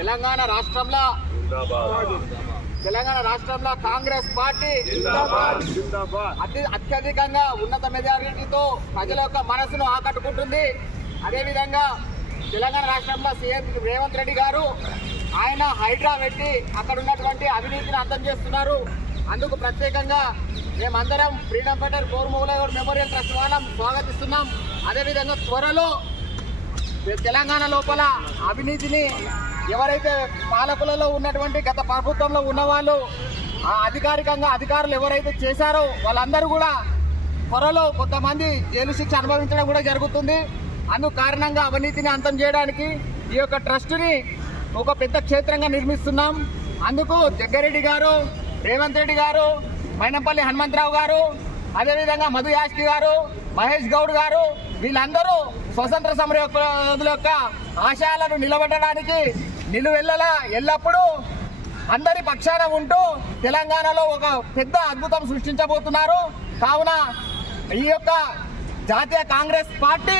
తెలంగాణ రాష్ట్రంలో తెలంగాణ రాష్ట్రంలో కాంగ్రెస్ పార్టీ అతి అత్యధికంగా ఉన్నత మెజారిటీతో ప్రజల యొక్క మనసును ఆకట్టుకుంటుంది. అదేవిధంగా తెలంగాణ రాష్ట్రంలో సీఎం రేవంత్ రెడ్డి గారు ఆయన హైడ్రా పెట్టి అక్కడ ఉన్నటువంటి అవినీతిని అర్థం చేస్తున్నారు. అందుకు ప్రత్యేకంగా మేమందరం freedom fighter Korumulagoud memorial trust వాళ్ళం స్వాగతిస్తున్నాం. అదేవిధంగా త్వరలో తెలంగాణ లోపల అవినీతిని ఎవరైతే పాలకులలో ఉన్నటువంటి గత ప్రభుత్వంలో ఉన్నవాళ్ళు వాళ్ళు అధికారికంగా అధికారులు ఎవరైతే చేశారో వాళ్ళందరూ కూడా త్వరలో కొంతమంది జైలు శిక్ష అనుభవించడం కూడా జరుగుతుంది. అందుకు కారణంగా అవినీతిని అంతం చేయడానికి ఈ యొక్క ట్రస్టుని ఒక పెద్ద క్షేత్రంగా నిర్మిస్తున్నాం. అందుకు జగ్గారెడ్డి గారు రేవంత్ రెడ్డి గారు మైనంపల్లి హనుమంతరావు గారు అదేవిధంగా మధు యాస్కి గారు మహేష్ గౌడ్ గారు వీళ్ళందరూ స్వతంత్ర సమర యోధుల యొక్క ఆశయాలను నిలబెట్టడానికి నిలువెల్లలా ఎల్లప్పుడూ అందరి పక్షాన ఉంటూ తెలంగాణలో ఒక పెద్ద అద్భుతం సృష్టించబోతున్నారు కావున ఈ యొక్క జాతీయ కాంగ్రెస్ పార్టీ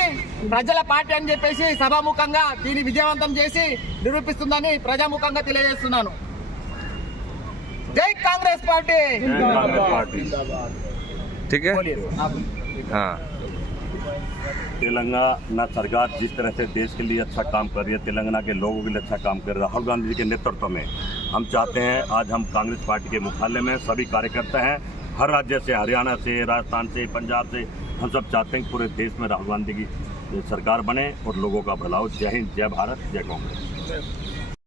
ప్రజల పార్టీ అని చెప్పేసి సభాముఖంగా దీన్ని విజయవంతం చేసి నిరూపిస్తుందని ప్రజాముఖంగా తెలియజేస్తున్నాను జై కాంగ్రెస్ పార్టీ ठीक है हाँ तेलंगाना सरकार जिस तरह से देश के लिए अच्छा काम कर रही है, तेलंगाना के लोगों के लिए अच्छा काम कर रहा है। राहुल गांधी जी के नेतृत्व में हम चाहते हैं, आज हम कांग्रेस पार्टी के मुख्यालय में सभी कार्यकर्ता हैं। हर राज्य से, हरियाणा से, राजस्थान से, पंजाब से, हम सब चाहते हैं कि पूरे देश में राहुल गांधी की सरकार बने और लोगों का भला हो। जय हिंद, जय भारत, जय कांग्रेस।